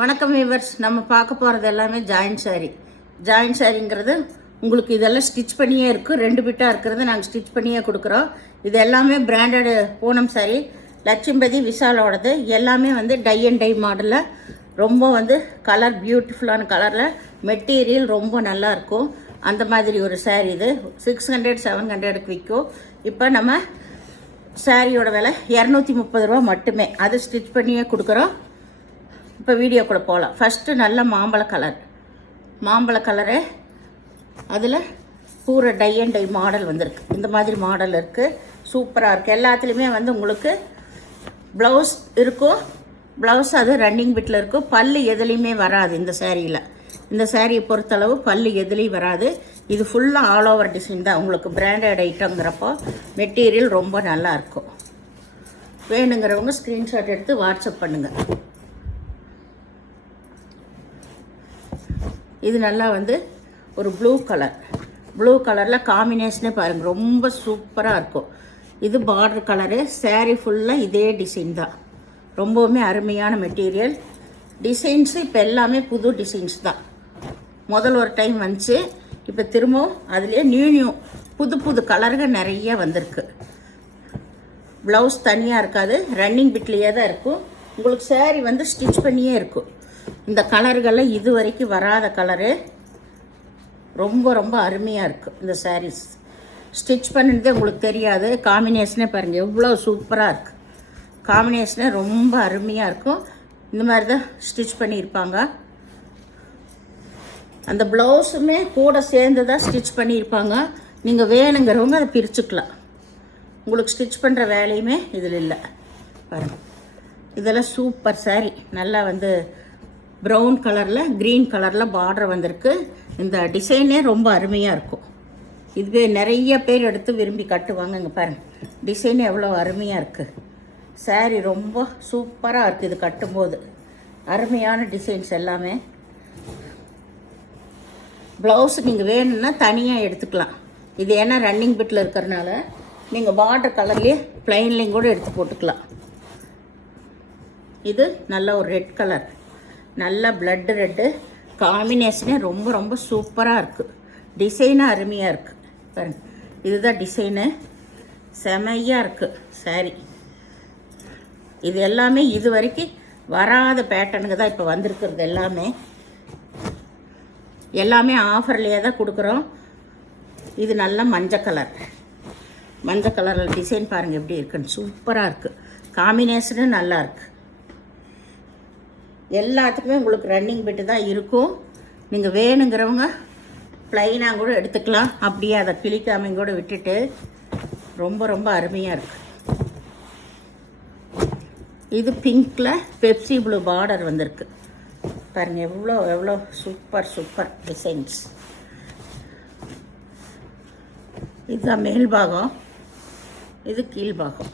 வணக்கம் வியூவர்ஸ். நம்ம பார்க்க போகிறது எல்லாமே ஜாயின்ட் சாரீ. ஜாயின்ட் சாரீங்கிறது உங்களுக்கு இதெல்லாம் ஸ்டிச் பண்ணியே இருக்குது. 2 பிட்டாக இருக்கிறது நாங்கள் ஸ்டிச் பண்ணியே கொடுக்குறோம். இது எல்லாமே பிராண்டடு பூனம் சாரீ, லட்சும்பதி விஷாலோடது. எல்லாமே டை அண்ட் டை மாடலில் ரொம்ப கலர் பியூட்டிஃபுல்லான கலரில் மெட்டீரியல் ரொம்ப நல்லாயிருக்கும். அந்த மாதிரி ஒரு சாரீ இது 600-700க்கு விற்கும். இப்போ நம்ம சாரியோட விலை 230 ரூபா மட்டுமே. அது ஸ்டிச் பண்ணியே கொடுக்குறோம். இப்போ வீடியோ கூட போகலாம். ஃபஸ்ட்டு நல்ல மாம்பழ கலரு, அதில் பூரா டை அண்ட் டை மாடல் வந்திருக்கு. இந்த மாதிரி மாடல் இருக்குது, சூப்பராக இருக்குது. எல்லாத்துலேயுமே உங்களுக்கு ப்ளவுஸ் இருக்கும். ப்ளவுஸ் அது ரன்னிங் பிட்டில் இருக்கும். பல்லு எதுலேயுமே வராது இந்த சேரீயில். இந்த சேரீயை பொறுத்தளவு பல்லு எதுலேயும் வராது. இது ஃபுல்லாக ஆல் ஓவர் டிசைன் தான். உங்களுக்கு பிராண்டட் ஐட்டங்கிறப்போ மெட்டீரியல் ரொம்ப நல்லாயிருக்கும். வேணுங்கிறவங்க ஸ்க்ரீன்ஷாட் எடுத்து வாட்ஸ்அப் பண்ணுங்கள். இது நல்லா ஒரு ப்ளூ கலரில் காம்பினேஷனே பாருங்கள், ரொம்ப சூப்பராக இருக்கும். இது பார்டர் கலரு. சாரீ ஃபுல்லாக இதே டிசைன் தான். ரொம்பவுமே அருமையான மெட்டீரியல். டிசைன்ஸு இப்போ எல்லாமே புது டிசைன்ஸ் தான். முதல் ஒரு டைம் வந்துச்சு, இப்போ திரும்பவும் அதுலேயே நியூ புது கலர்கள் நிறைய வந்திருக்கு. ப்ளவுஸ் தனியாக இருக்காது, ரன்னிங் பிட்லேயே தான் இருக்கும். உங்களுக்கு சாரீ ஸ்டிச் பண்ணியே இருக்கும். இந்த கலர்களில் இது வரைக்கும் வராத கலரு, ரொம்ப அருமையாக இருக்குது. இந்த சாரீஸ் ஸ்டிச் பண்ணினதே உங்களுக்கு தெரியாது. காம்பினேஷனே பாருங்கள் எவ்வளோ சூப்பராக இருக்குது. காம்பினேஷனே ரொம்ப அருமையாக இருக்கும். இந்த மாதிரி தான் ஸ்டிச் பண்ணியிருப்பாங்க. அந்த ப்ளவுஸுமே கூட சேர்ந்து தான் ஸ்டிச் பண்ணியிருப்பாங்க. நீங்கள் வேணுங்கிறவங்க அதை பிரிச்சுக்கலாம். உங்களுக்கு ஸ்டிச் பண்ணுற வேலையுமே இதில் இல்லை. பாருங்கள், இதெல்லாம் சூப்பர் சாரீ. நல்லா ப்ரௌன் கலரில் க்ரீன் கலரில் பார்டர் வந்திருக்கு. இந்த டிசைனே ரொம்ப அருமையாக இருக்கும். இதுவே நிறைய பேர் எடுத்து விரும்பி கட்டுவாங்க. இங்கே பாருங்கள், டிசைனே எவ்வளோ அருமையாக இருக்குது. சாரீ ரொம்ப சூப்பராக இருக்குது. இது கட்டும்போது அருமையான டிசைன்ஸ் எல்லாமே. ப்ளவுஸ் நீங்கள் வேணும்னா தனியாக எடுத்துக்கலாம். இது ஏன்னா ரன்னிங் பிட்டில் இருக்கிறனால நீங்கள் பார்டர் கலர்லேயே ப்ளைன்லேயும் கூட எடுத்து போட்டுக்கலாம். இது நல்ல ஒரு ரெட் கலர், நல்ல பிளட்டு ரெட்டு. காம்பினேஷனே ரொம்ப சூப்பராக இருக்குது. டிசைனாக அருமையாக இருக்குது. பாருங்க, இதுதான் டிசைனு. செமையாக இருக்குது சாரீ. இது எல்லாமே இது வரைக்கும் வராத பேட்டர்னுக்கு தான் இப்போ வந்திருக்கிறது. எல்லாமே ஆஃபர்லேயே தான் கொடுக்குறோம். இது நல்ல மஞ்சள் கலரில் டிசைன் பாருங்கள் எப்படி இருக்குன்னு. சூப்பராக இருக்குது. காம்பினேஷனு நல்லா இருக்குது. எல்லாத்துக்குமே உங்களுக்கு ரன்னிங் பிட்டு தான் இருக்கும். நீங்கள் வேணுங்கிறவங்க ப்ளைனாக கூட எடுத்துக்கலாம். அப்படியே அதை கிளிக்காமையும் கூட விட்டுட்டு ரொம்ப அருமையாக இருக்குது. இது பிங்க்கில் பெப்சி ப்ளூ பார்டர் வந்திருக்கு. பாருங்கள் எவ்வளோ சூப்பர் டிசைன்ஸ். இதுதான் மேல் பாகம், இது கீழ் பாகம்.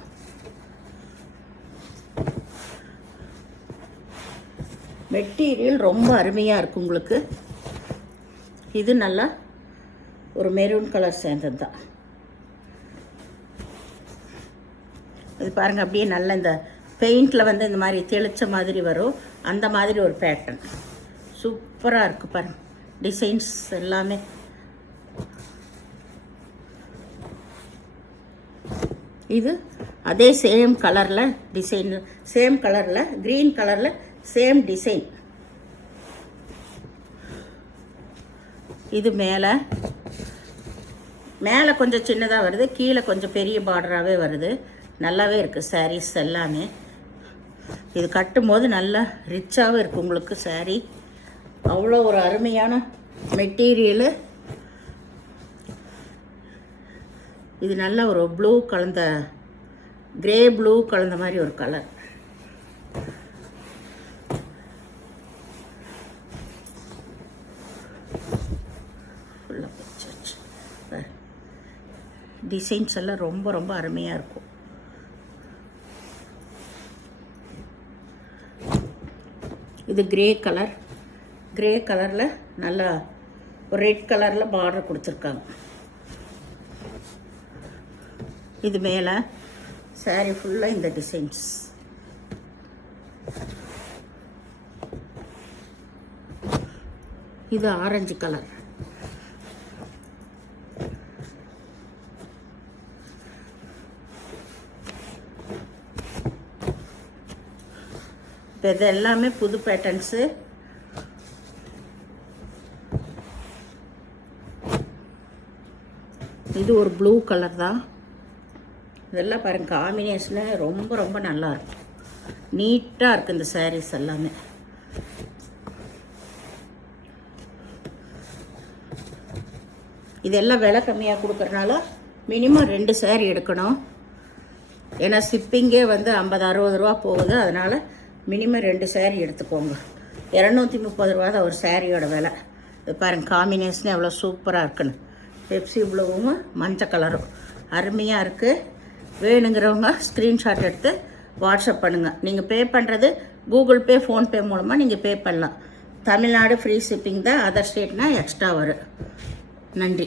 மெட்டீரியல் ரொம்ப அருமையாக இருக்குது உங்களுக்கு. இது நல்லா ஒரு மெரூன் கலர் சேர்ந்தது தான். இது பாருங்கள், அப்படியே நல்ல இந்த பெயிண்டில் இந்த மாதிரி தெளிச்ச மாதிரி வரும். அந்த மாதிரி ஒரு பேட்டர்ன் சூப்பராக இருக்குது. பாருங்கள், டிசைன்ஸ் எல்லாமே. இது அதே சேம் கலரில் டிசைன், சேம் கலரில் க்ரீன் கலரில் சேம் டிசைன். இது மேலே கொஞ்சம் சின்னதாக வருது, கீழே கொஞ்சம் பெரிய பார்டராகவே வருது. நல்லாவே இருக்குது சாரீஸ் எல்லாமே. இது கட்டும்போது நல்லா ரிச்சாகவும் இருக்குது உங்களுக்கு சாரீ. அவ்வளோ ஒரு அருமையான மெட்டீரியலு. இது நல்ல ஒரு ப்ளூ கலந்த, கிரே ப்ளூ கலந்த மாதிரி ஒரு கலர். டிசைன்ஸ் எல்லாம் ரொம்ப அருமையாக இருக்கும். இது கிரே கலரில் நல்லா ஒரு ரெட் கலரில் பார்டர் கொடுத்துருக்காங்க. இது மேலே சாரீ ஃபுல்லாக இந்த டிசைன்ஸ். இது ஆரஞ்சு கலர். இப்போ இது எல்லாமே புது பேட்டர்ன்ஸு. இது ஒரு ப்ளூ கலர் தான். இதெல்லாம் பாருங்கள், காம்பினேஷனு ரொம்ப ரொம்ப நல்லா இருக்கும். நீட்டாக இருக்குது இந்த சாரீஸ் எல்லாமே. இதெல்லாம் விலை கம்மியாக கொடுக்குறனால மினிமம் 2 சாரீ எடுக்கணும். ஏன்னா ஷிப்பிங்கே வந்து 50-60 ரூபா போகுது. அதனால் மினிமம் 2 சாரீ எடுத்துக்கோங்க. 230 ரூபா தான் ஒரு சாரியோட விலை. இது பாருங்கள், காம்பினேஷன் எவ்வளோ சூப்பராக இருக்குன்னு. பெப்சி ப்ளூவும் மஞ்சள் கலரும் அருமையாக இருக்குது. வேணுங்கிறவங்க ஸ்க்ரீன்ஷாட் எடுத்து வாட்ஸ்அப் பண்ணுங்கள். நீங்கள் பே பண்ணுறது கூகுள் பே, ஃபோன்பே மூலமாக நீங்கள் பே பண்ணலாம். தமிழ்நாடு ஃப்ரீ ஷிப்பிங் தான். அதர் ஸ்டேட்னால் எக்ஸ்ட்ரா வரும். நன்றி.